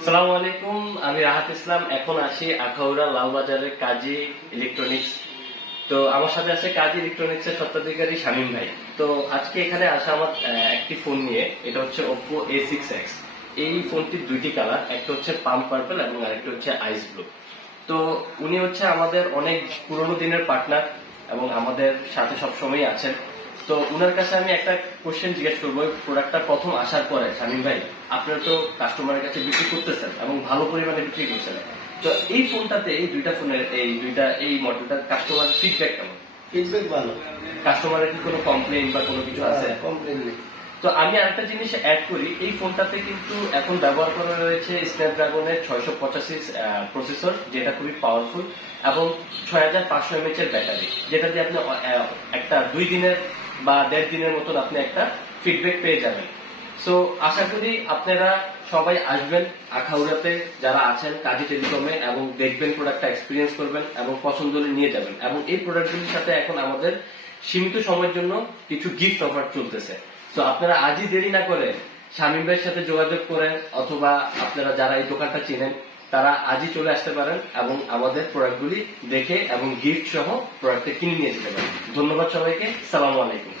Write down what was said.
আসসালামু আলাইকুম, আমি রাহাত ইসলাম। এখন আসি আখাউড়া লালবাজারের কাজী ইলেকট্রনিক্স। তো আমার সাথে আছে কাজী ইলেকট্রনিক্স এর স্বত্বাধিকারী শামীম ভাই। তো আজকে এখানে আসা আমার একটি ফোন নিয়ে, এটা হচ্ছে Oppo A6X। এই ফোনটির দুইটি কালার, একটা হচ্ছে পাম পার্পল এবং আরেকটা হচ্ছে আইস ব্লু। তো উনি হচ্ছে আমাদের অনেক পুরোনো দিনের পার্টনার এবং আমাদের সাথে সবসময় আছেন। তো উনার কাছে আমি একটা কোশ্চেন জিজ্ঞেস করবো, প্রোডাক্টটা প্রথম আসার পরে শামীম ভাই, আপনারা তো কাস্টমারের কাছে বিক্রি করতেছেন এবং ভালো পরিমাণে বিক্রি করছেন। তো এই ফোনটাতে, এই দুইটা ফোনের এই মডেলটার কাস্টমার ফিডব্যাক কেমন? ফিডব্যাক ভালো। কাস্টমারের কি কোনো কমপ্লেইন বা কোনো কিছু আছে? কমপ্লেন নেই। তো আমি আরেকটা জিনিস অ্যাড করি, এই ফোনটাতে কিন্তু এখন ব্যবহার করা রয়েছে স্ন্যাপড্রাগনের 685 প্রসেসর, যেটা খুবই পাওয়ারফুল, এবং 6500 mAh এর ব্যাটারি, যেটা দিয়ে আপনি একটা 2 দিনের বা 1.5 দিনের মতন আপনি একটা ফিডব্যাক পেয়ে যাবেন। সো আশা করি আপনারা সবাই আসবেন আখাউড়াতে, যারা আছেন কাজী টেলিকমে, এবং দেখবেন, প্রোডাক্টটা এক্সপিরিয়েন্স করবেন এবং পছন্দ হলে নিয়ে যাবেন। এবং এই প্রোডাক্টগুলির সাথে এখন আমাদের সীমিত সময়ের জন্য কিছু গিফট অফার চলতেছে। তো আপনারা আজই দেরি না করে শামীম ভাইয়ের সাথে যোগাযোগ করেন, অথবা আপনারা যারা এই দোকানটা চেনেন তারা আজই চলে আসতে পারেন এবং আমাদের প্রোডাক্টগুলি দেখে এবং গিফট সহ প্রোডাক্টটা কিনে নিয়ে যেতে পারেন। ধন্যবাদ সবাইকে, সালামু আলাইকুম।